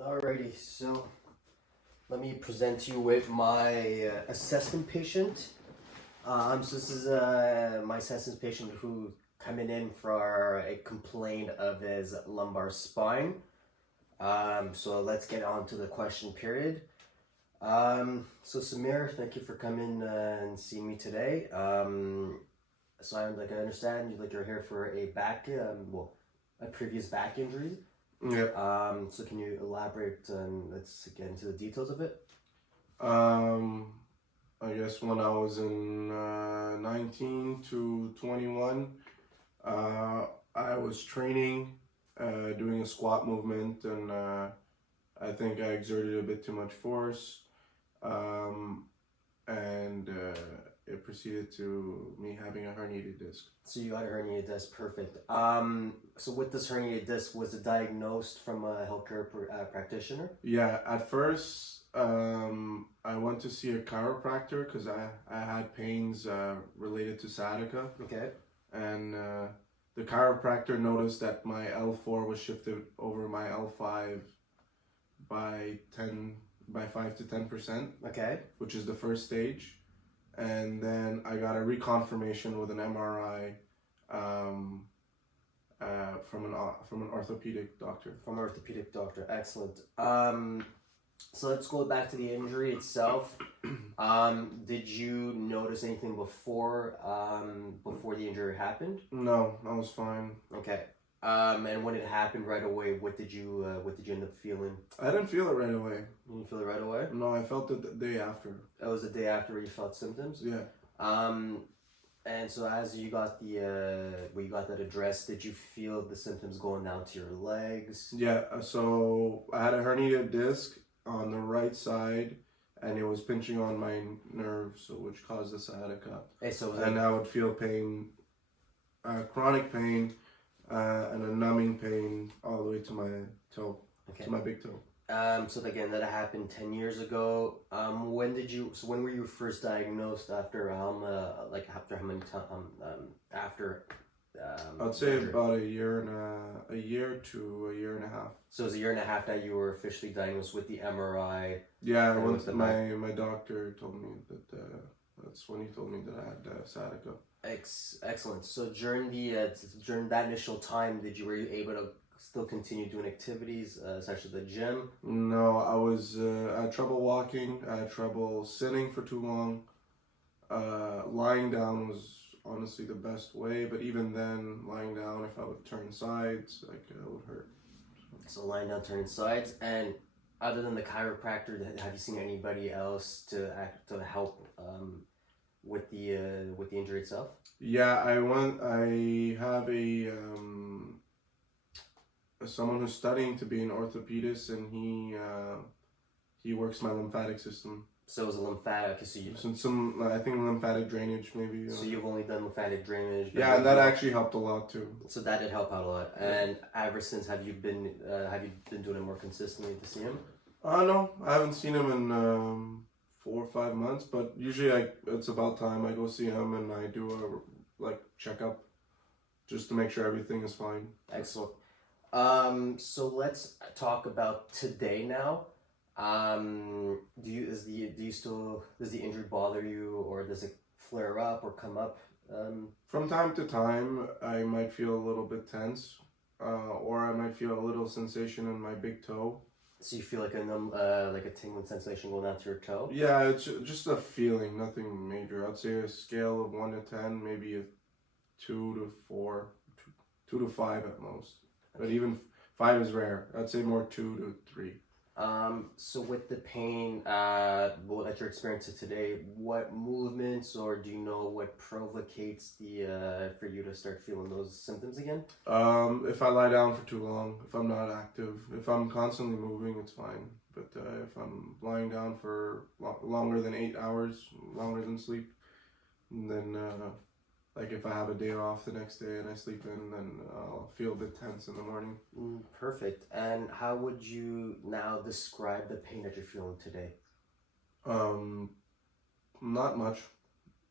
Alrighty, so let me present you with my assessment patient. So this is my assessment patient who coming in for a complaint of his lumbar spine. So let's get on to the question period. So Samir, thank you for coming and seeing me today. So I understand you're here for a a previous back injury. Yeah. So can you elaborate and let's get into the details of it? I guess when I was in 19 to 21, I was training, doing a squat movement, and I think I exerted a bit too much force, and it proceeded to me having a herniated disc. So you had a herniated disc, perfect. So with this herniated disc, was it diagnosed from a healthcare practitioner? Yeah, at first, I went to see a chiropractor because I had pains related to sciatica. Okay. And the chiropractor noticed that my L4 was shifted over my L5 by 5 to 10%. Okay. Which is the first stage. And then I got a reconfirmation with an MRI from an orthopedic doctor. From an orthopedic doctor, excellent. So let's go back to the injury itself. Did you notice anything before the injury happened? No, I was fine. Okay. And when it happened right away, what did you end up feeling? I didn't feel it right away. You didn't feel it right away? No, I felt it the day after. That was the day after you felt symptoms? Yeah. And so as you got you got that addressed, did you feel the symptoms going down to your legs? Yeah, so I had a herniated disc on the right side, and it was pinching on my nerves, which caused the sciatica. Hey, so and I would feel pain, chronic pain, and a numbing pain all the way to my toe, to my big toe. So again, that happened 10 years ago. When were you first diagnosed after how many time after? I'd say about a year to a year and a half. So it was a year and a half that you were officially diagnosed with the MRI. Yeah, my doctor told me that that's when he told me that I had sciatica. Excellent. So during that initial time, were you able to still continue doing activities, such as the gym? No, I had trouble walking. I had trouble sitting for too long. Lying down was honestly the best way, but even then, lying down, if I would turn sides, it would hurt. So lying down, turning sides, and other than the chiropractor, have you seen anybody else to help with the injury itself? Yeah, I have someone who's studying to be an orthopedist, and he works my lymphatic system. So it was a lymphatic. So I think lymphatic drainage maybe. So you've only done lymphatic drainage. Yeah, and that actually helped a lot too. So that did help out a lot. And ever since, have you been doing it more consistently to see him? No, I haven't seen him in 4 or 5 months. But usually, it's about time I go see him and I do a checkup, just to make sure everything is fine. Excellent. So let's talk about today now. Does the injury bother you, or does it flare up or come up? From time to time, I might feel a little bit tense, or I might feel a little sensation in my big toe. So you feel like a tingling sensation going down to your toe? Yeah, it's just a feeling, nothing major. I'd say a scale of 1 to 10, maybe a 2 to 4, 2 to 5 at most. But even 5 is rare. I'd say more 2 to 3. So with the pain that you're experiencing today, what movements, or do you know what provocates for you to start feeling those symptoms again? If I lie down for too long, if I'm not active, if I'm constantly moving, it's fine. But if I'm lying down for longer than 8 hours, longer than sleep, then if I have a day off the next day and I sleep in, then I'll feel a bit tense in the morning. Perfect. And how would you now describe the pain that you're feeling today? Not much.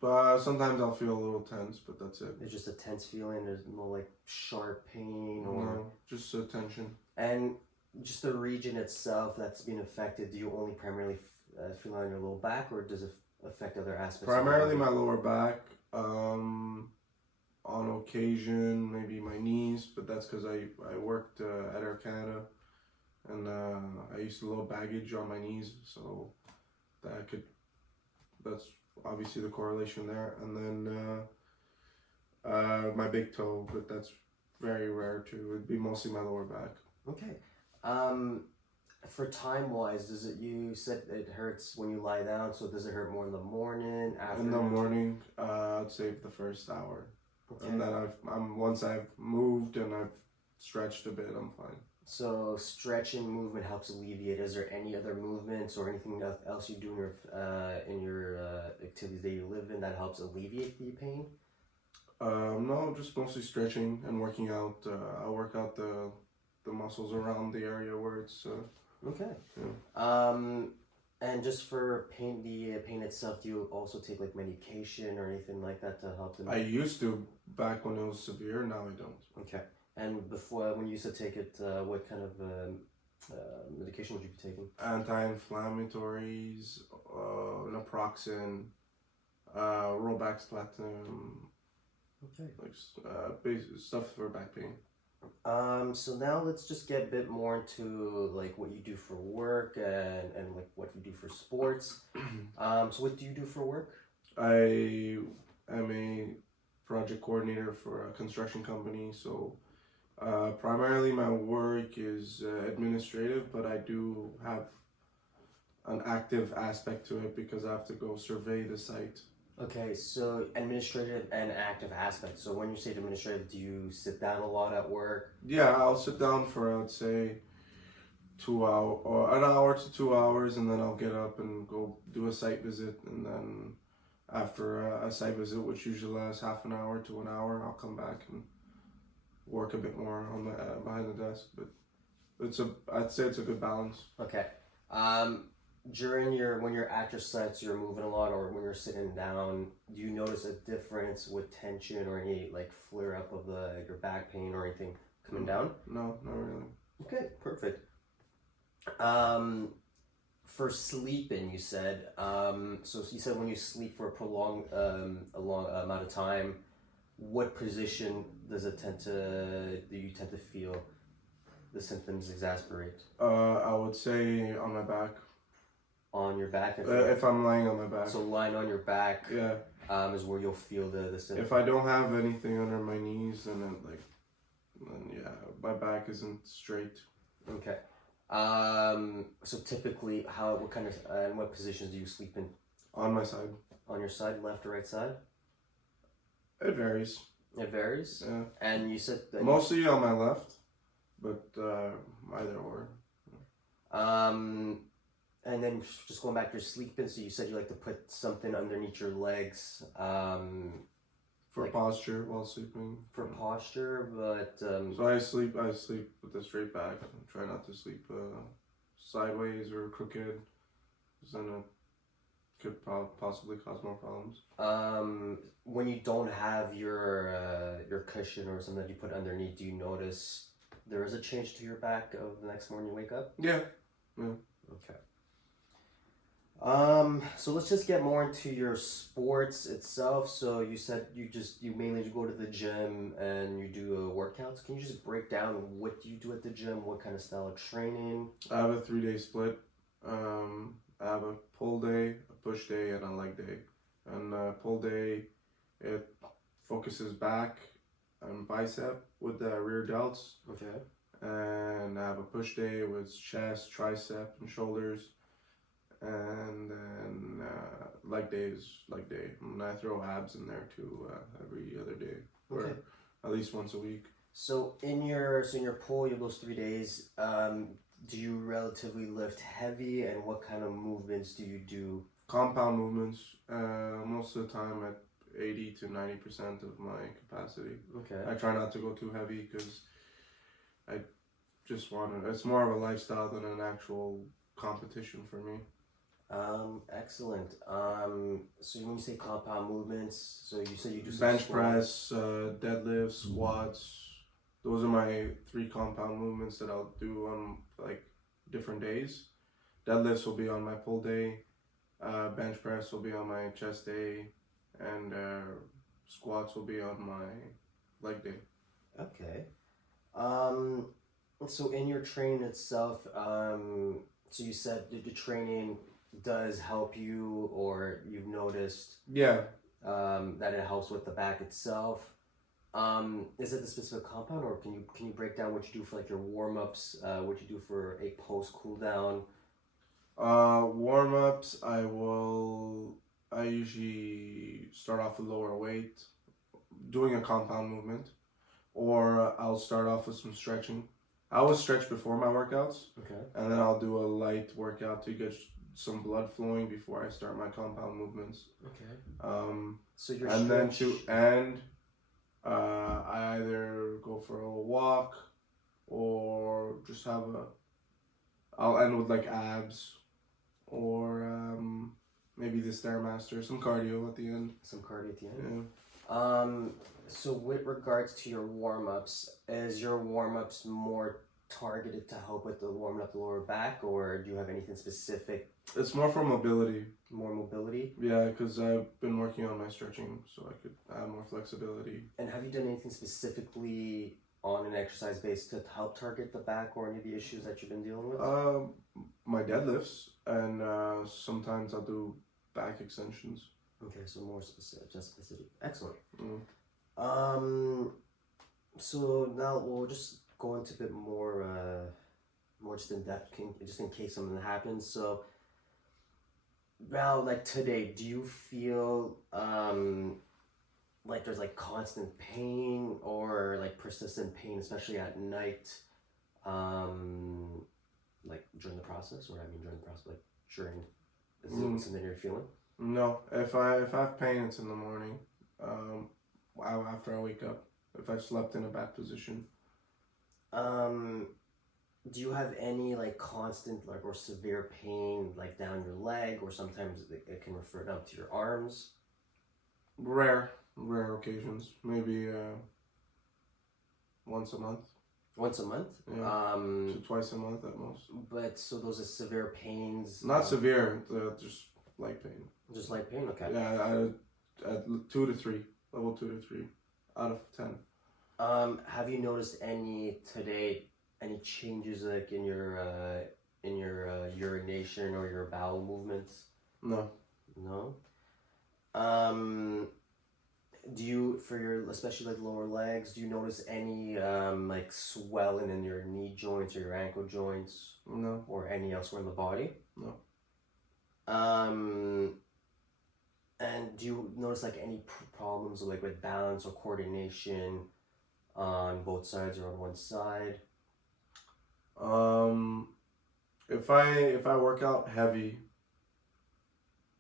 But sometimes I'll feel a little tense, but that's it. It's just a tense feeling. There's no sharp pain or... No, just a tension. And just the region itself that's being affected, do you only primarily feel on your lower back, or does it affect other aspects? Primarily my lower back. On occasion, maybe my knees, but that's because I worked at CATA, and I used to load baggage on my knees, so that's obviously the correlation there. And then my big toe, but that's very rare too. It'd be mostly my lower back. Okay. For time wise, you said it hurts when you lie down, so does it hurt more in the morning, after? In the morning, I'd say the first hour. Okay. And then once I've moved and I've stretched a bit, I'm fine. So stretching movement helps alleviate. Is there any other movements or anything else you do in your activities that you live in that helps alleviate the pain? No, just mostly stretching and working out. I work out the muscles around the area where it's. Okay. Yeah. And just for pain, the pain itself, do you also take like medication or anything like that to help them? I used to back when it was severe. Now I don't. Okay. And before, when you used to take it, what kind of medication would you be taking? Anti-inflammatories, naproxen, Robax Platinum. Okay. Like basic stuff for back pain. So now let's just get a bit more into like what you do for work and like what you do for sports. So what do you do for work? I am a project coordinator for a construction company. So primarily my work is administrative, but I do have an active aspect to it because I have to go survey the site. Okay, so administrative and active aspects. So when you say administrative, do you sit down a lot at work? Yeah, I'll sit down for, I'd say, 2 hours or an hour to 2 hours, and then I'll get up and go do a site visit. And then after a site visit, which usually lasts half an hour to an hour, I'll come back and work a bit more on the behind the desk. But I'd say it's a good balance. Okay. When you're at your sites, you're moving a lot, or when you're sitting down, do you notice a difference with tension or any like flare up of your back pain or anything coming down? No, not really. Okay, perfect. For sleeping, you said. So you said when you sleep for a long amount of time, what position do you tend to feel the symptoms exasperate? I would say on my back. On your back? If I'm lying on my back. So lying on your back, yeah, is where you'll feel the symptoms. If I don't have anything under my knees, then yeah, my back isn't straight. Okay. So typically, what positions do you sleep in? On my side. On your side, left or right side? It varies. It varies? Yeah. And you said that mostly on my left, but either or. And then just going back to your sleeping, so you said you like to put something underneath your legs. For posture while sleeping. For posture, but so I sleep with a straight back. I try not to sleep sideways or crooked, because then it could possibly cause more problems. When you don't have your cushion or something that you put underneath, do you notice there is a change to your back of the next morning you wake up? Yeah. Yeah. Okay. So let's just get more into your sports itself. So you said you mainly go to the gym and you do workouts. Can you just break down what do you do at the gym? What kind of style of training? I have a 3-day split. I have a pull day, a push day, and a leg day. And pull day, it focuses back and bicep with the rear delts. Okay. And I have a push day with chest, tricep, and shoulders. And then leg day is leg day. And I throw abs in there too every other day, or at least once a week. So in your pull, you have those 3 days. Do you relatively lift heavy, and what kind of movements do you do? Compound movements. Most of the time at 80 to 90% of my capacity. Okay. I try not to go too heavy because I just want to. It's more of a lifestyle than an actual competition for me. Excellent. So when you say compound movements, so you said you do some bench squats. press, deadlifts, squats, Those are my 3 compound movements that I'll do on like different days. Deadlifts will be on my pull day. Bench press will be on my chest day, and squats will be on my leg day. Okay. Um, so in your training itself, so you said that the training does help you, or you've noticed Yeah, that it helps with the back itself. Is it the specific compound, or can you break down what you do for like your warm ups, what you do for a post cool down? warm ups. I usually start off with lower weight, doing a compound movement, or I'll start off with some stretching. I always stretch before my workouts, Okay. and then I'll do a light workout to get some blood flowing before I start my compound movements. Okay. Um, So your and then stretch. to end, I either go for a walk or just I'll end with like abs or maybe the Stairmaster, some cardio at the end. Some cardio at the end. Yeah. So with regards to your warm-ups, is your warm-ups more targeted to help with the warming up the lower back, or do you have anything specific, It's more for mobility. more mobility? Yeah, because I've been working on my stretching so I could have more flexibility. And have you done anything specifically on an exercise base to help target the back or any of the issues that you've been dealing with? My deadlifts, and sometimes I'll do back extensions. Okay, so more specific, just specific. Excellent. Mm. So now we'll just go into a bit more just in depth, just in case something happens. So now, like today, do you feel like there's like constant pain or like persistent pain, especially at night, like during the process, or I mean during the process, like during, is it something you're feeling? No, if I have pain, it's in the morning. After I wake up, if I've slept in a bad position. Do you have any like constant like or severe pain like down your leg, or sometimes it can refer down to your arms? Rare occasions. Maybe once a month. Once a month? Yeah. So twice a month at most. But so those are severe pains? Not severe, just light pain. Just light pain? Okay. Yeah, at 2 to 3, level 2 to 3 out of 10. Have you noticed any changes like in your urination or your bowel movements? No. No. Do you, for your especially like lower legs, do you notice any like swelling in your knee joints or your ankle joints? No. Or any elsewhere in the body? No. And do you notice like any problems like with balance or coordination on both sides or on one side? If I work out heavy,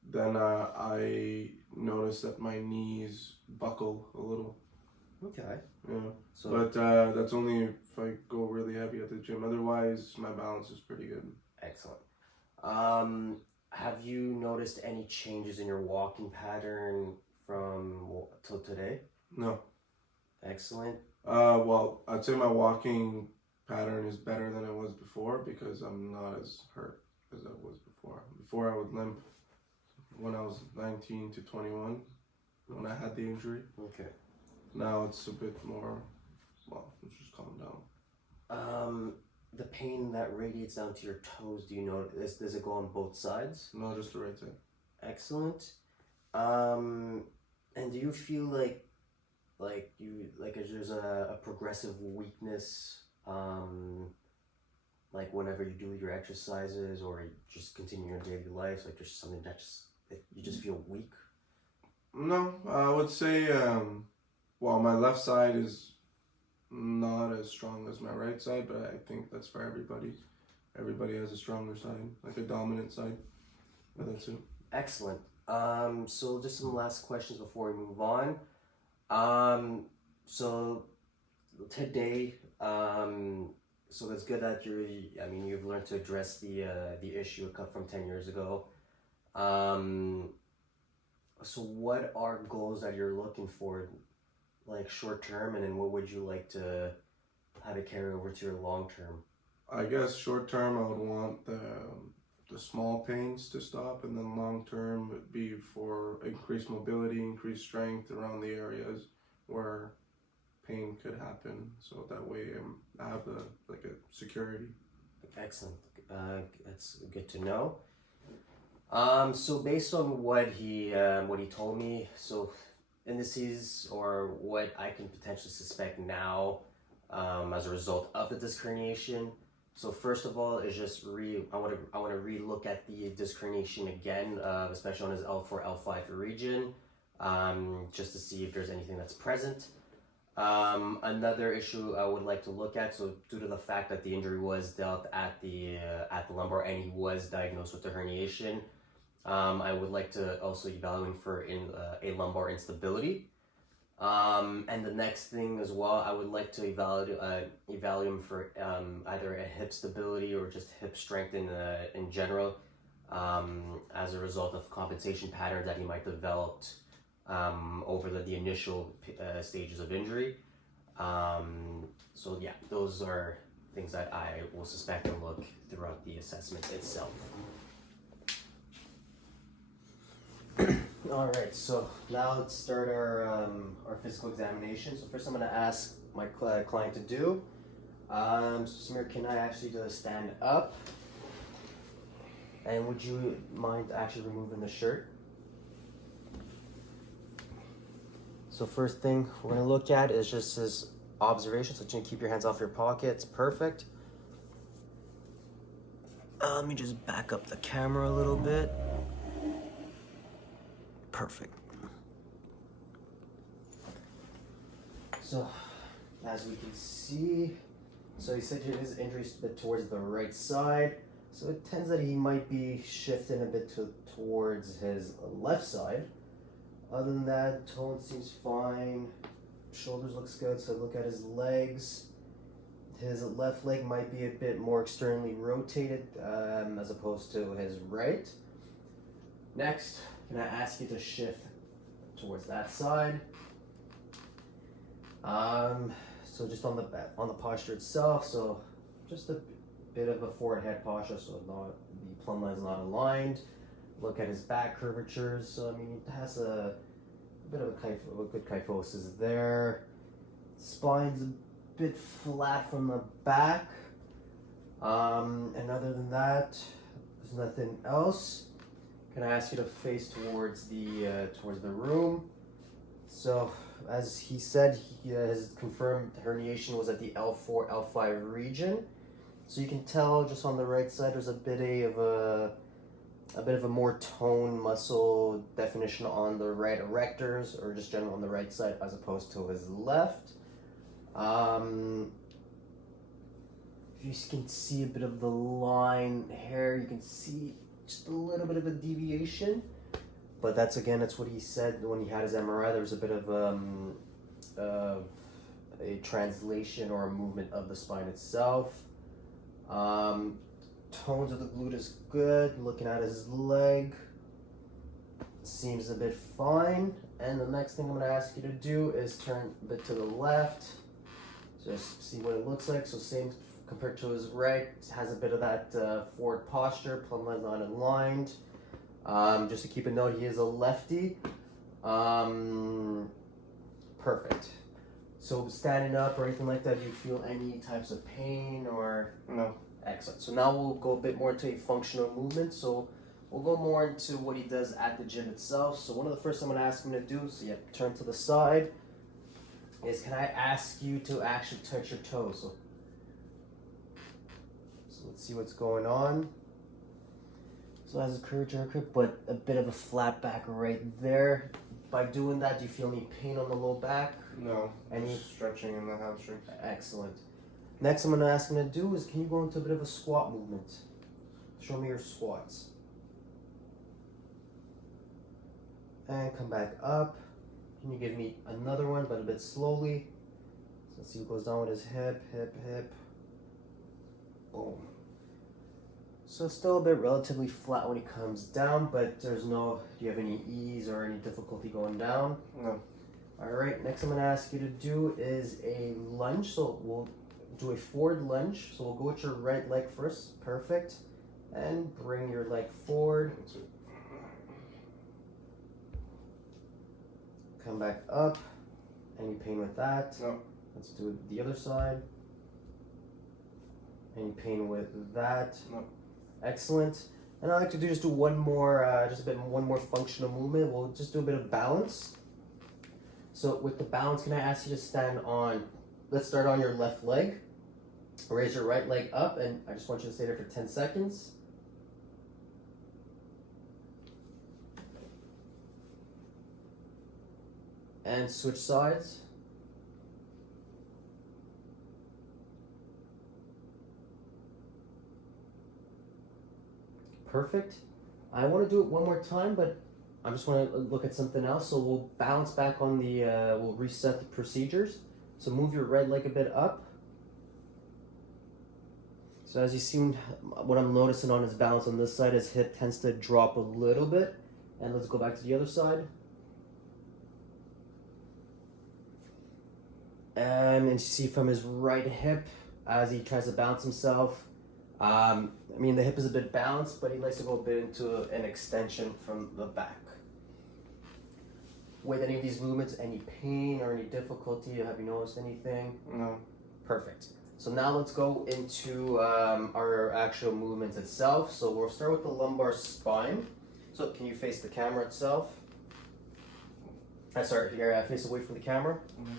then I notice that my knees buckle a little. Okay. Yeah. So, But that's only if I go really heavy at the gym. Otherwise, my balance is pretty good. excellent. Have you noticed any changes in your walking pattern from till today? No. Excellent. Well, I'd say my walking pattern is better than it was before because I'm not as hurt as I was before. Before I would limp when I was 19 to 21 when I had the injury. Okay. Now it's a bit more, well, it's just calmed down. The pain that radiates down to your toes, do you know, does it go on both sides? No, just the right side. Excellent. And do you feel like there's a progressive weakness, like whenever you do your exercises or you just continue your daily life, like there's something that you just feel weak? No, I would say, well, my left side is not as strong as my right side, but I think that's for everybody. Everybody has a stronger side, like a dominant side. But that's it. Excellent. So just some last questions before we move on. So today, so it's good that you've learned to address the issue cut from 10 years ago. So what are goals that you're looking for, like short term, and then what would you like to have it carry over to your long term? I guess short term I would want the small pains to stop, and then long term would be for increased mobility, increased strength around the areas where pain could happen. So that way I have a security. Excellent. That's good to know. So based on what he told me, so indices or what I can potentially suspect now as a result of the disc herniation. So first of all, is just I want to re-look at the disc herniation again, especially on his L4, L5 region, just to see if there's anything that's present. Another issue I would like to look at, so due to the fact that the injury was dealt at the lumbar and he was diagnosed with the herniation, I would like to also evaluate for a lumbar instability. And the next thing as well, I would like to evaluate him for either a hip stability or just hip strength in general, as a result of compensation patterns that he might develop over the initial stages of injury. So yeah, those are things that I will suspect and look throughout the assessment itself. All right, so now let's start our physical examination. So first I'm going to ask my client to do. So Samir, can I actually just stand up? And would you mind actually removing the shirt? So first thing we're going to look at is just his observation. So you can keep your hands off your pockets. Perfect. Let me just back up the camera a little bit. Perfect. So, as we can see, so he said his injury is a bit towards the right side. So it tends that he might be shifting a bit towards his left side. Other than that, tone seems fine. Shoulders looks good. So look at his legs. His left leg might be a bit more externally rotated as opposed to his right. Next, can I ask you to shift towards that side? So just on the posture itself, so just a bit of a forward head posture, so the plumb line is not aligned. Look at his back curvatures. So I mean, it has a bit of a good kyphosis there. Spine's a bit flat from the back. And other than that, there's nothing else. Can I ask you to face towards the room? So, as he said, his confirmed herniation was at the L4, L5 region. So you can tell just on the right side, there's a bit of a more toned muscle definition on the right erectors, or just general on the right side as opposed to his left. You can see a bit of the line here. You can see just a little bit of a deviation, but that's what he said when he had his MRI. There was a bit of a translation or a movement of the spine itself. Tones of the glute is good. Looking at his leg, seems a bit fine. And the next thing I'm going to ask you to do is turn a bit to the left. Just see what it looks like. So same compared to his right, has a bit of that forward posture, plumb line not aligned. Just to keep a note, he is a lefty. Perfect. So standing up or anything like that, do you feel any types of pain or? No. Excellent. So now we'll go a bit more into a functional movement. So we'll go more into what he does at the gym itself. So one of the first I'm going to ask him to do, so yeah, turn to the side, is can I ask you to actually touch your toes? So let's see what's going on. So it has a curvature, but a bit of a flat back right there. By doing that, do you feel any pain on the low back? No. Any stretching in the hamstrings? Excellent. Next I'm going to ask him to do is, can you go into a bit of a squat movement? Show me your squats. And come back up. Can you give me another one, but a bit slowly? So let's see what goes down with his hip, hip, hip. Boom. So it's still a bit relatively flat when he comes down, but do you have any ease or any difficulty going down? No. All right, next I'm going to ask you to do is a lunge. So we'll do a forward lunge. So we'll go with your right leg first. Perfect. And bring your leg forward. That's it. Come back up. Any pain with that? No. Let's do it the other side. Any pain with that? No. Excellent. And I like to just do one more, one more functional movement. We'll just do a bit of balance. So with the balance, can I ask you to stand on, let's start on your left leg. Raise your right leg up, and I just want you to stay there for 10 seconds. And switch sides. Perfect. I want to do it one more time, but I just want to look at something else. So we'll bounce back on the, we'll reset the procedures. So move your right leg a bit up. So as you see, what I'm noticing on his balance on this side, his hip tends to drop a little bit. And let's go back to the other side. And you see from his right hip, as he tries to balance himself, I mean, the hip is a bit balanced, but he likes to go a bit into an extension from the back. With any of these movements, any pain or any difficulty? Have you noticed anything? No. Perfect. So now let's go into our actual movements itself. So we'll start with the lumbar spine. So can you face the camera itself? Sorry, here, face away from the camera. Mm-hmm.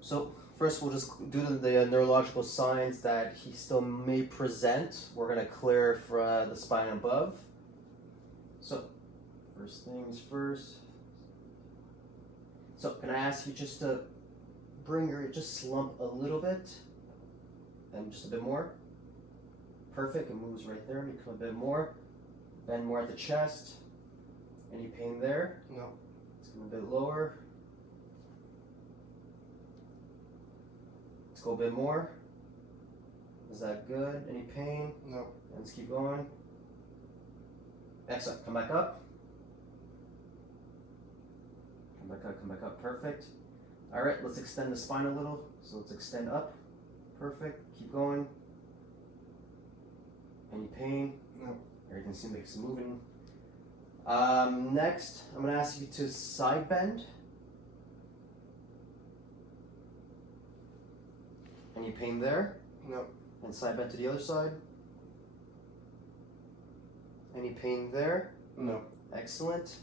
So first we'll just do the neurological signs that he still may present. We're going to clear for the spine above. So first things first. So can I ask you just to just slump a little bit and just a bit more. Perfect, it moves right there. You come a bit more. Bend more at the chest. Any pain there? No. Let's come a bit lower. Let's go a bit more. Is that good? Any pain? No. And let's keep going. Excellent. Come back up. Come back up, come back up. Perfect. All right, let's extend the spine a little. So let's extend up. Perfect. Keep going. Any pain? No. Everything seems like it's moving. Next, I'm going to ask you to side bend. Any pain there? No. And side bend to the other side. Any pain there? No. Excellent.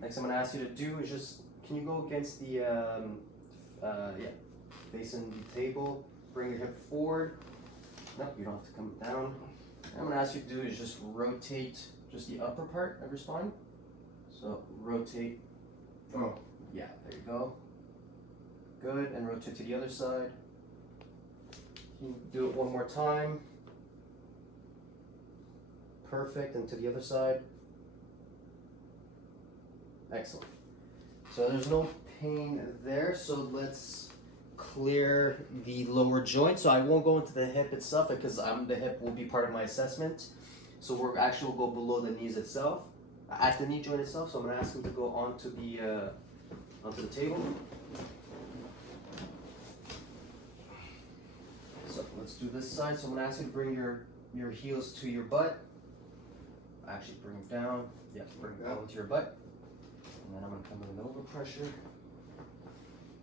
Next, I'm going to ask you to do is just, can you go against the, facing the table, bring your hip forward. No, you don't have to come down. And I'm going to ask you to do is just rotate just the upper part of your spine. So rotate. Oh. Yeah, there you go. Good, and rotate to the other side. Can you do it one more time? Perfect, and to the other side. Excellent. So there's no pain there, so let's clear the lower joint. So I won't go into the hip itself because the hip will be part of my assessment. So we're actually will go below the knees itself, at the knee joint itself. So I'm gonna ask him to go onto the table. So let's do this side. So I'm gonna ask you to bring your heels to your butt. Actually bring it down. Yeah, bring it down to your butt. And then I'm gonna come in with overpressure.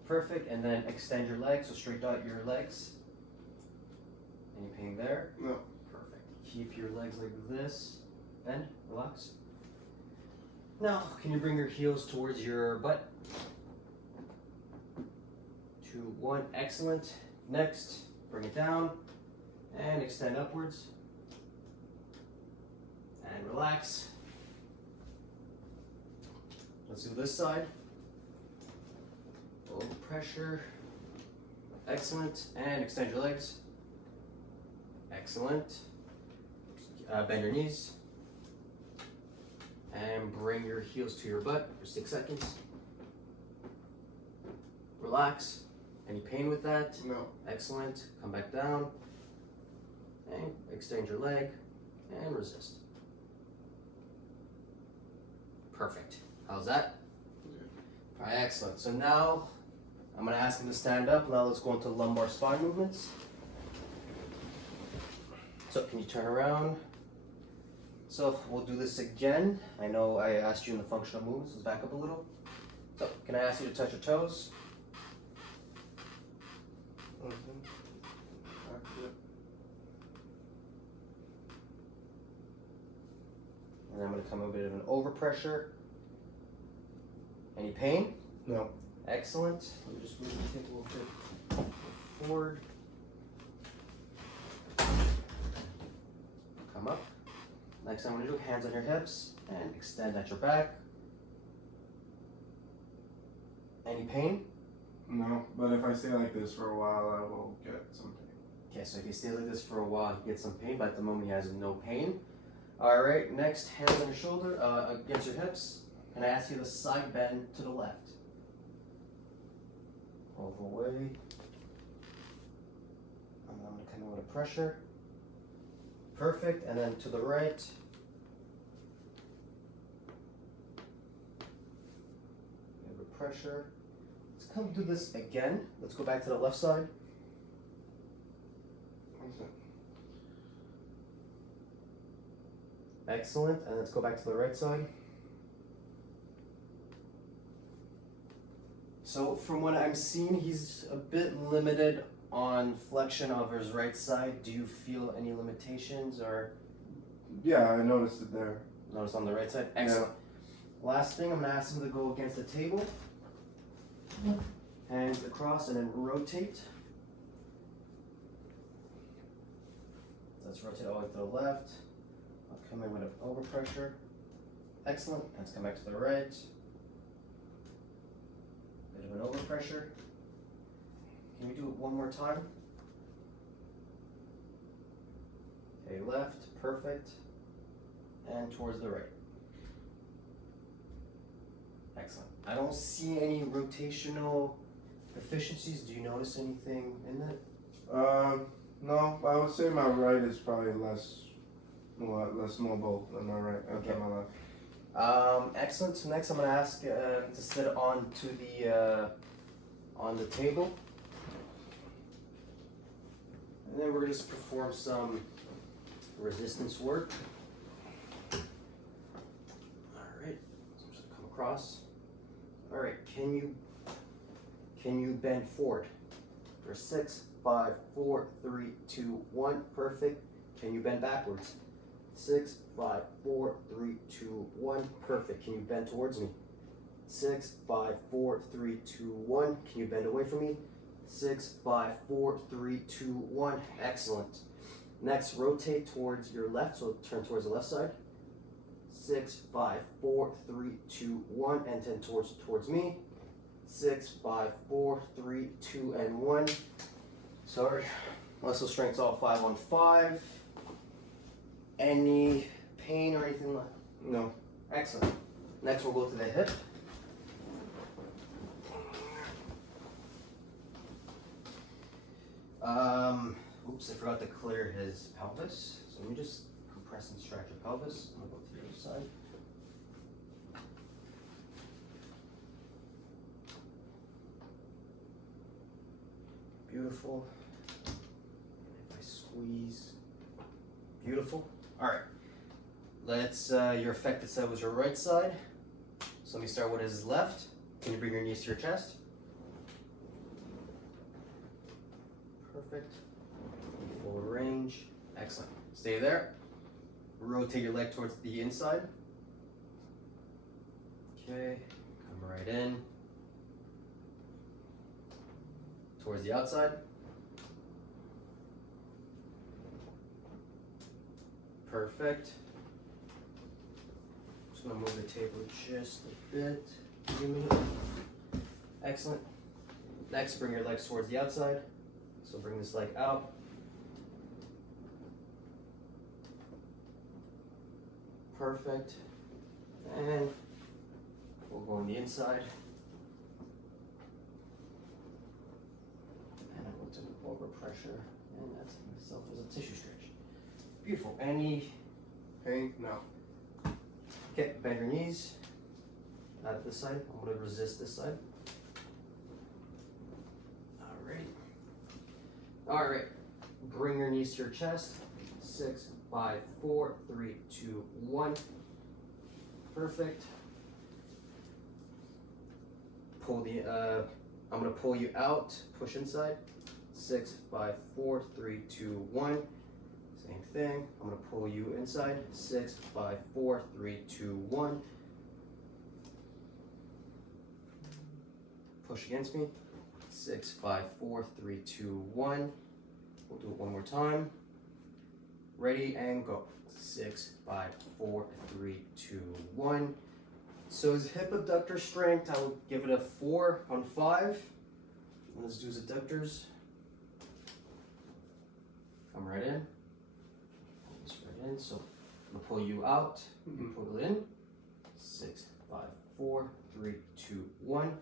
Perfect, and then extend your legs, so straight out your legs. Any pain there? No. Perfect. Keep your legs like this. Bend, relax. Now, can you bring your heels towards your butt? 2, 1, excellent. Next, bring it down and extend upwards. And relax. Let's do this side. Over pressure. Excellent. And extend your legs. Excellent. Bend your knees. And bring your heels to your butt for 6 seconds. Relax. Any pain with that? No. Excellent. Come back down. And extend your leg. And resist. Perfect. How's that? Yeah. All right, excellent. So now I'm gonna ask him to stand up. Now let's go into lumbar spine movements. So can you turn around? So we'll do this again. I know I asked you in the functional movements, let's back up a little. So can I ask you to touch your toes? And I'm gonna come a bit of an overpressure. Any pain? No. Excellent. Let me just move the table a little bit forward. Come up. Next I'm gonna do hands on your hips and extend at your back. Any pain? No, but if I stay like this for a while, I will get some pain. Okay, so if you stay like this for a while, you get some pain, but at the moment he has no pain. Alright, next, hands on your shoulder, against your hips. And I ask you to side bend to the left. Over away. And I'm going to come in with a pressure. Perfect, and then to the right. We have a pressure. Let's come do this again. Let's go back to the left side. Excellent, and let's go back to the right side. So from what I'm seeing, he's a bit limited on flexion of his right side. Do you feel any limitations or? Yeah, I noticed it there. Notice on the right side? Excellent. Yeah. Last thing, I'm gonna ask him to go against the table. Hands across and then rotate. Let's rotate all the way to the left. I'll come in with an overpressure. Excellent. Let's come back to the right. Bit of an overpressure. Can we do it one more time? Okay, left, perfect. And towards the right. Excellent. I don't see any rotational deficiencies. Do you notice anything in that? No, I would say my right is probably less mobile than my right. Okay. My left. Excellent. So next I'm going to ask to sit on the table. And then we're going to just perform some resistance work. Alright, so I'm just going to come across. Alright, can you bend forward? For 6, 5, 4, 3, 2, 1, perfect. Can you bend backwards? 6, 5, 4, 3, 2, 1, perfect. Can you bend towards me? 6, 5, 4, 3, 2, 1. Can you bend away from me? 6, 5, 4, 3, 2, 1. Excellent. Next, rotate towards your left, so turn towards the left side. 6, 5, 4, 3, 2, 1, and then towards me. 6, 5, 4, 3, 2, and 1. Sorry. Muscle strength's all 5 on 5. Any pain or anything like that? No. Excellent. Next, we'll go to the hip. Oops, I forgot to clear his pelvis. So let me just compress and stretch your pelvis. I'm gonna go to the other side. Beautiful. If I squeeze. Beautiful. All right. Let's, your affected side was your right side. So let me start with his left. Can you bring your knees to your chest? Perfect. Full range. Excellent. Stay there. Rotate your leg towards the inside. Okay. Come right in. Towards the outside. Perfect. Just gonna move the table just a bit. Give me a minute. Excellent. Next, bring your legs towards the outside. So bring this leg out. Perfect. And we'll go on the inside. And I will do overpressure. And that's myself as a tissue stretch. Beautiful. Any Pain? No. Okay, bend your knees. This side. I'm going to resist this side. All right. Bring your knees to your chest. 6, 5, 4, 3, 2, 1. Perfect. Pull the, I'm gonna pull you out, push inside. 6, 5, 4, 3, 2, 1. Same thing. I'm gonna pull you inside. 6, 5, 4, 3, 2, 1. Push against me. 6, 5, 4, 3, 2, 1. We'll do it one more time. Ready and go. 6, 5, 4, 3, 2, 1. So his hip abductor strength, I will give it a 4 on 5. Let's do his adductors. Come right in. Pull this right in. So I'm gonna pull you out. You pull it in. 6, 5, 4, 3, 2, 1.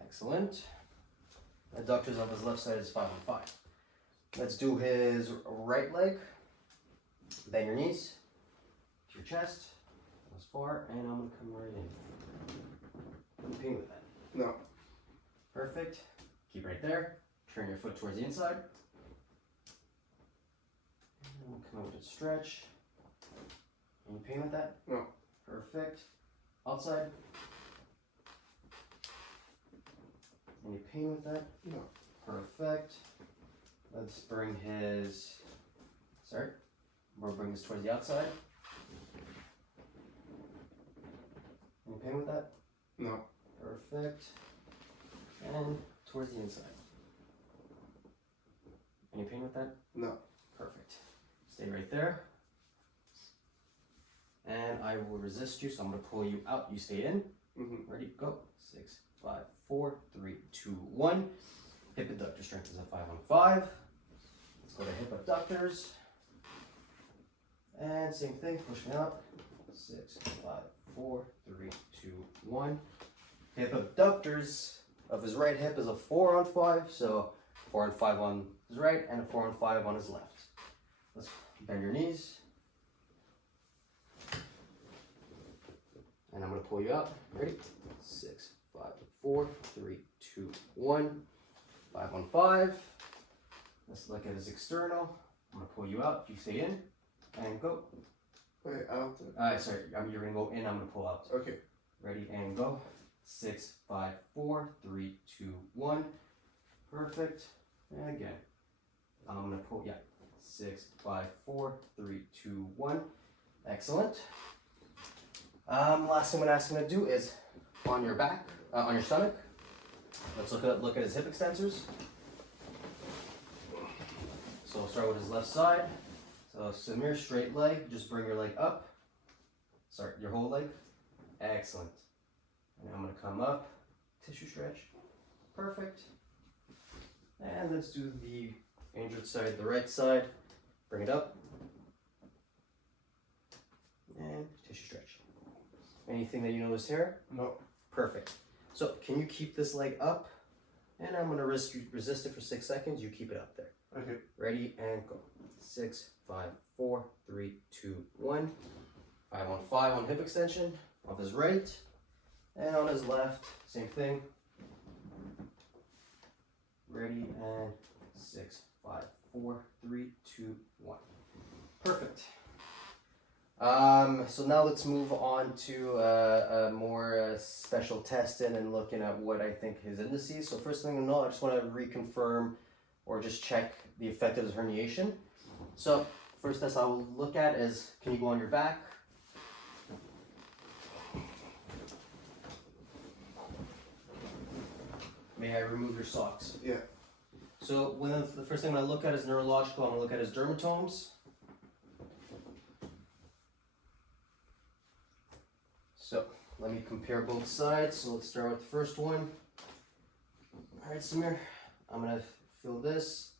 Excellent. Adductors on his left side is 5 on 5. Let's do his right leg. Bend your knees to your chest, as far, and I'm gonna come right in. Any pain with that? No. Perfect. Keep right there. Turn your foot towards the inside. And we'll come over to stretch. Any pain with that? No. Perfect. Outside. Any pain with that? No. Perfect. Let's bring his, we'll bring this towards the outside. Any pain with that? No. Perfect. And towards the inside. Any pain with that? No. Perfect. Stay right there. And I will resist you, so I'm going to pull you out. You stay in. Ready, go. 6, 5, 4, 3, 2, 1. Hip abductor strength is a 5 on 5. Let's go to hip abductors. And same thing, push me out. 6, 5, 4, 3, 2, 1. Hip abductors of his right hip is a 4 on 5. So 4 on 5 on his right and a 4 on 5 on his left. Let's bend your knees. And I'm going to pull you up. Ready? 6, 5, 4, 3, 2, 1. 5 on 5. Let's look at his external. I'm going to pull you out. You stay in. And go. Wait, out. Sorry, you're going to go in. I'm going to pull out. Okay. Ready and go. 6, 5, 4, 3, 2, 1. Perfect. And again. I'm going to pull, 6, 5, 4, 3, 2, 1. Excellent. Last thing I'm asking him to do is on your back, on your stomach. Let's look at his hip extensors. So we'll start with his left side. So Samir, straight leg, just bring your leg up. Sorry, your whole leg. Excellent. And I'm gonna come up, tissue stretch. Perfect. And let's do the injured side, the right side. Bring it up. And tissue stretch. Anything that you notice here? No. Perfect. So can you keep this leg up? And I'm gonna resist it for 6 seconds. You keep it up there. Okay. Ready and go. 6, 5, 4, 3, 2, 1. 5 on 5 on hip extension of his right. And on his left, same thing. Ready and 6, 5, 4, 3, 2, 1. Perfect. So now let's move on to a more special testing and looking at what I think his indices. So first thing to know, I just want to reconfirm or just check the effect of his herniation. So first test I will look at is, can you go on your back? May I remove your socks? Yeah. So the first thing I'm going to look at is neurological. I'm going to look at his dermatomes. So let me compare both sides. So let's start with the first one. All right, Samir, I'm going to feel this.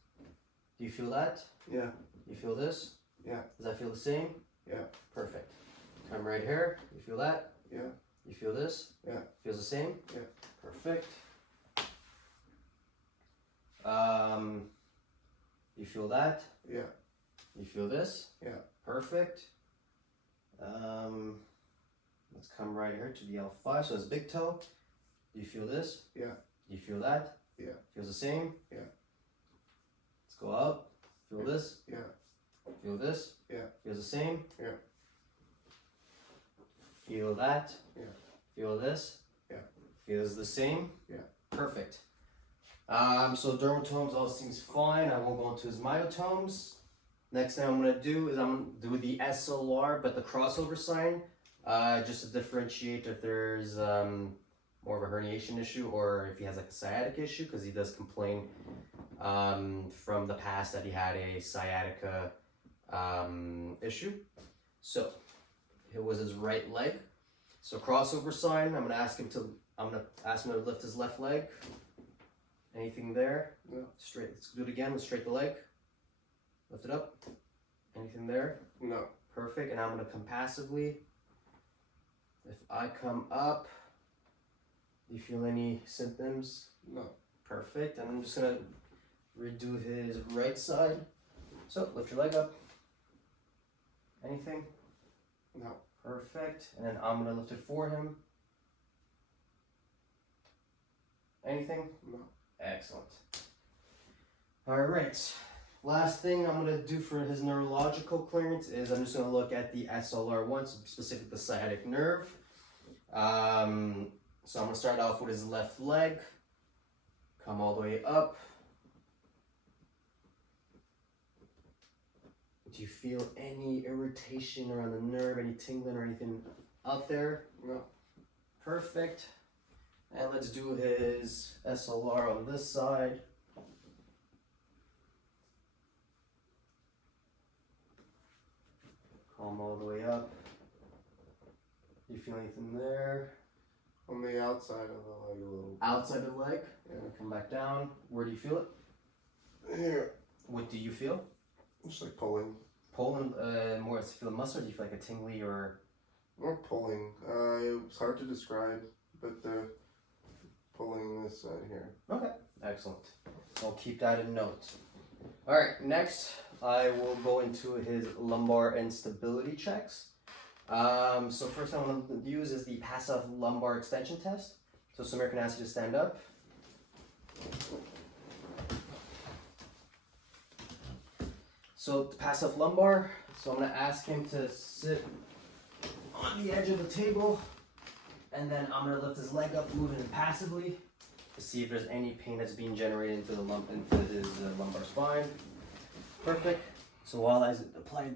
Do you feel that? Yeah. You feel this? Yeah. Does that feel the same? Yeah. Perfect. Come right here. You feel that? Yeah. You feel this? Yeah. Feels the same? Yeah. Perfect. You feel that? Yeah. You feel this? Yeah. Perfect. Let's come right here to the L5. So it's big toe. Do you feel this? Yeah. Do you feel that? Yeah. Feels the same? Yeah. Let's go up. Feel this? Yeah. Feel this? Yeah. Feels the same? Yeah. Feel that? Yeah. Feel this? Yeah. Feels the same? Yeah. Perfect. So dermatomes all seems fine. I won't go into his myotomes. Next thing I'm gonna do is I'm gonna do the SLR, but the crossover sign, just to differentiate if there's more of a herniation issue or if he has like a sciatic issue, because he does complain from the past that he had a sciatica issue. So it was his right leg. So crossover sign, I'm gonna ask him to lift his left leg. Anything there? No. Straight. Let's do it again. Let's straight the leg. Lift it up. Anything there? No. Perfect. And I'm gonna come passively. If I come up, do you feel any symptoms? No. Perfect. And I'm just gonna redo his right side. So lift your leg up. Anything? No. Perfect. And then I'm gonna lift it for him. Anything? No. Excellent. All right. Last thing I'm gonna do for his neurological clearance is I'm just gonna look at the SLR1, specific the sciatic nerve. So I'm gonna start off with his left leg. Come all the way up. Do you feel any irritation around the nerve, any tingling or anything out there? No. Perfect. And let's do his SLR on this side. Calm all the way up. Do you feel anything there? On the outside of the leg a little. Outside the leg? Yeah. Come back down. Where do you feel it? Here. What do you feel? Just like pulling. Pulling more, do you feel a muscle or do you feel like a tingly or? More pulling. It's hard to describe, but the pulling this side here. Okay, excellent. I'll keep that in note. All right, next I will go into his lumbar instability checks. So first I'm going to use is the passive lumbar extension test. So Samir, can I ask you to stand up? So the passive lumbar, so I'm going to ask him to sit on the edge of the table, and then I'm going to lift his leg up, moving it passively to see if there's any pain that's being generated into his lumbar spine. Perfect. So while I apply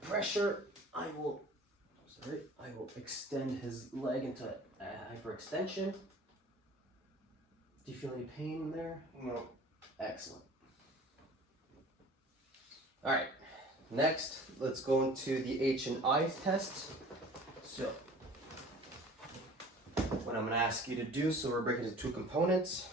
pressure, I will extend his leg into hyperextension. Do you feel any pain there? No. Excellent. All right. Next, let's go into the H&I test. So, what I'm going to ask you to do, so we're breaking into two components.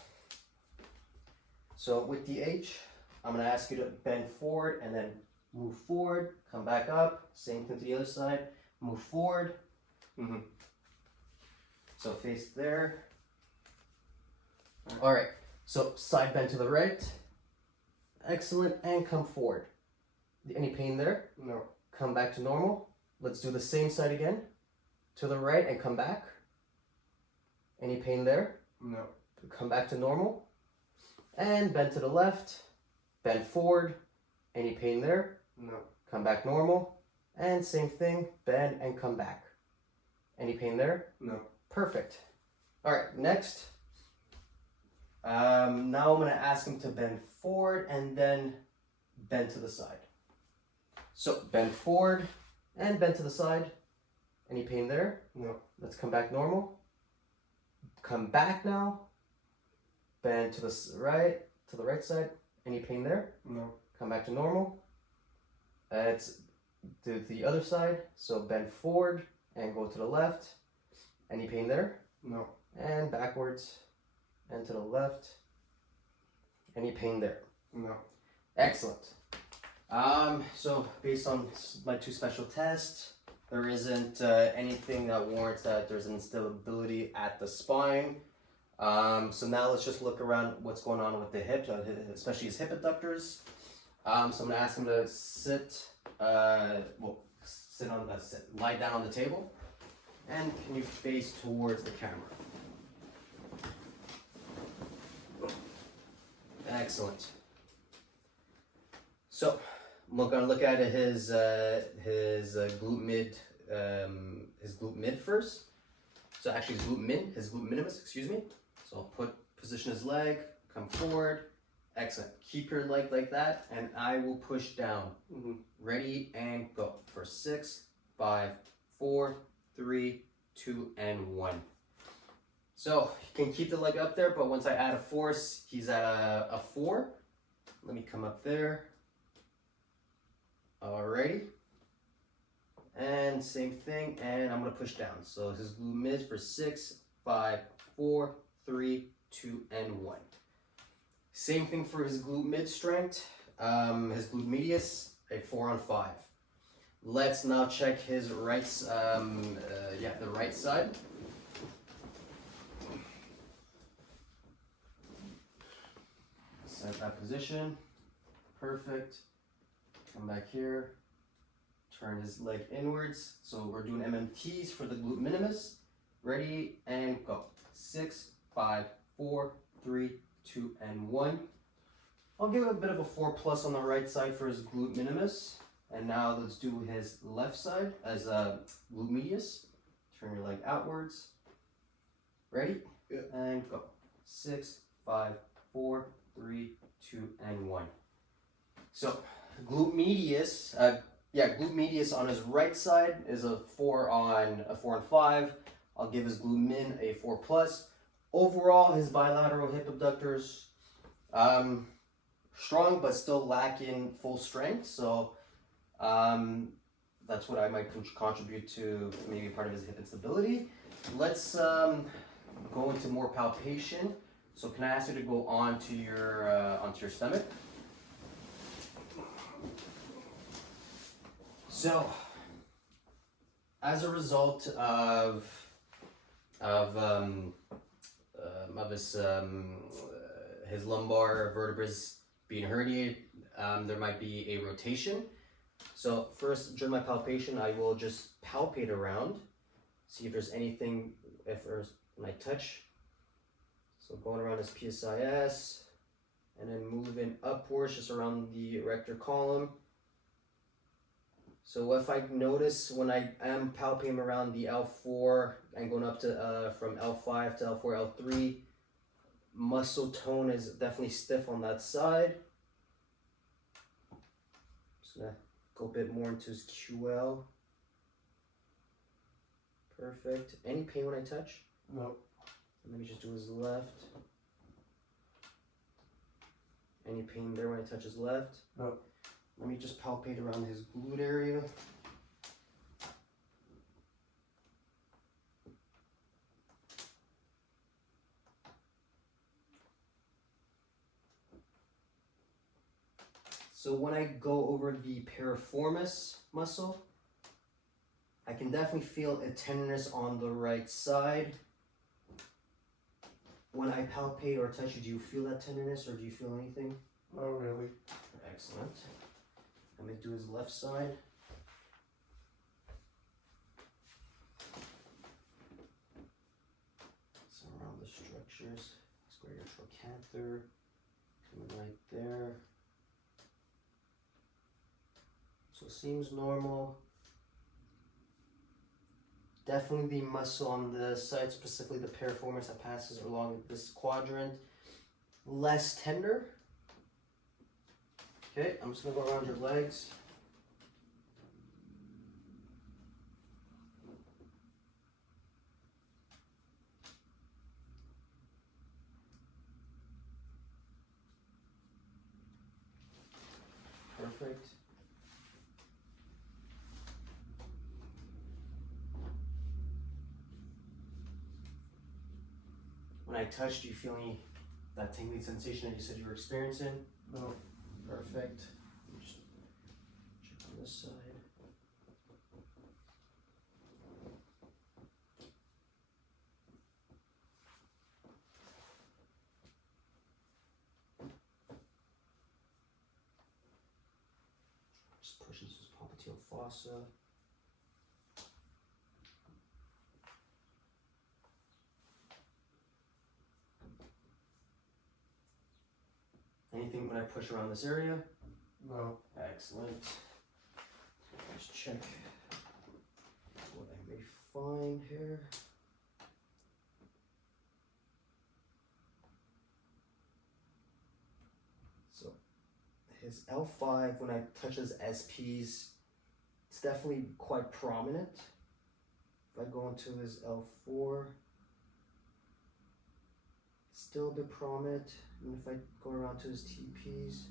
So with the H, I'm going to ask you to bend forward and then move forward, come back up, same thing to the other side, move forward. Mm-hmm. So face there. All right, so side bend to the right. Excellent, and come forward. Any pain there? No. Come back to normal. Let's do the same side again. To the right and come back. Any pain there? No. Come back to normal. And bend to the left. Bend forward. Any pain there? No. Come back normal. And same thing. Bend and come back. Any pain there? No. Perfect. All right, next. Now I'm going to ask him to bend forward and then bend to the side. So bend forward and bend to the side. Any pain there? No. Let's come back normal. Come back now. Bend to the right side. Any pain there? No. Come back to normal. Let's do the other side. So bend forward and go to the left. Any pain there? No. And backwards and to the left. Any pain there? No. Excellent. So based on my two special tests, there isn't anything that warrants that there's instability at the spine. So now let's just look around what's going on with the hip, especially his hip adductors. So I'm gonna ask him to lie down on the table, and can you face towards the camera? Excellent. So we're gonna look at his glute mid, first. So actually his glute minimus, excuse me. So I'll position his leg, come forward. Excellent. Keep your leg like that, and I will push down. Ready and go for 6, 5, 4, 3, 2, and 1. So you can keep the leg up there, but once I add a force, he's at a 4. Let me come up there. Alrighty. And same thing, and I'm gonna push down. So his glute mid for 6, 5, 4, 3, 2, and 1. Same thing for his glute mid strength. His glute medius, a 4 on 5. Let's now check his the right side. Set that position. Perfect. Come back here. Turn his leg inwards. So we're doing MMTs for the glute minimus. Ready and go. 6, 5, 4, 3, 2, and 1. I'll give it a bit of a 4+ on the right side for his glute minimus. And now let's do his left side as a glute medius. Turn your leg outwards. Ready? Yeah. And go. 6, 5, 4, 3, 2, and 1. So glute medius, glute medius on his right side is a 4 on 5. I'll give his glute min a 4+. Overall, his bilateral hip abductors, strong but still lacking full strength. So that's what I might contribute to maybe part of his hip instability. Let's go into more palpation. So can I ask you to go onto your stomach? So, as a result of his lumbar vertebrae being herniated, there might be a rotation. So first, during my palpation, I will just palpate around, see if there's anything, when I touch. So going around his PSIS, and then moving upwards just around the erector column. So if I notice when I am palpating around the L4 and going up to from L5 to L4, L3, muscle tone is definitely stiff on that side. Just gonna go a bit more into his QL. Perfect. Any pain when I touch? No. Let me just do his left. Any pain there when I touch his left? No. Let me just palpate around his glute area. So when I go over the piriformis muscle, I can definitely feel a tenderness on the right side. When I palpate or touch you, do you feel that tenderness or do you feel anything? Not really. Excellent. Let me do his left side. So around the structures, square your trochanter, coming right there. So seems normal. Definitely the muscle on the side, specifically the piriformis that passes along this quadrant, less tender. Okay, I'm just gonna go around your legs. Perfect. When I touched, do you feel that tingling sensation that you said you were experiencing? No. Perfect. Let me just check on this side. Just pushing this popliteal fossa. Anything when I push around this area? No. Excellent. Let's check what I may find here. So his L5, when I touch his SPs, it's definitely quite prominent. If I go into his L4, still a bit prominent. And if I go around to his TPs,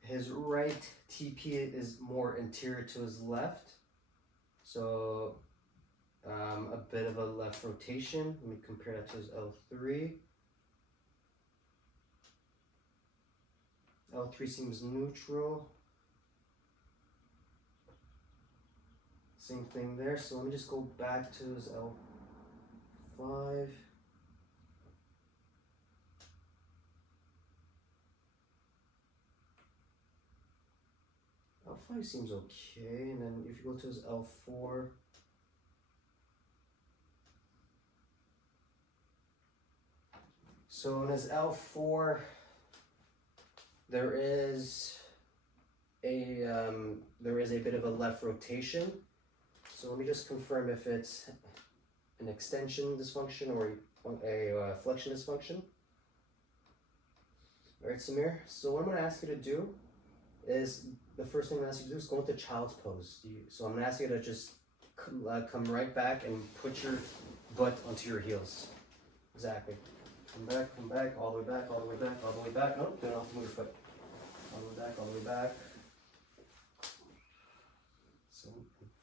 his right TP is more interior to his left. So a bit of a left rotation. Let me compare that to his L3. L3 seems neutral. Same thing there. So let me just go back to his L5. L5 seems okay, and then if you go to his L4, so in his L4, there is a bit of a left rotation. So let me just confirm if it's an extension dysfunction or a flexion dysfunction. All right, Samir. So what I'm going to ask you to do is, the first thing I'm going to ask you to do is go into child's pose. So I'm going to ask you to just come right back and put your butt onto your heels. Exactly. Come back, all the way back, all the way back, all the way back. No, don't have to move your foot. All the way back, all the way back. So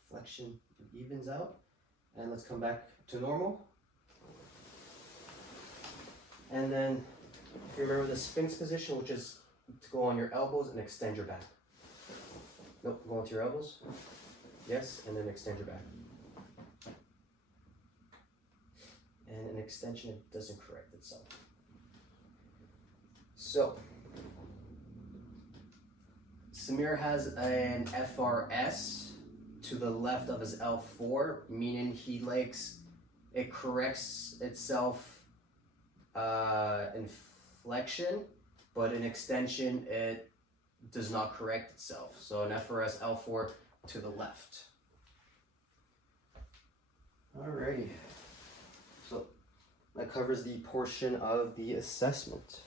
flexion evens out. And let's come back to normal. And then, if you remember the Sphinx position, which is to go on your elbows and extend your back. Nope, go onto your elbows. Yes, and then extend your back. And an extension, it doesn't correct itself. So, Samir has an FRS to the left of his L4, meaning it corrects itself in flexion, but in extension it does not correct itself. So an FRS L4 to the left. Alrighty. So that covers the portion of the assessment.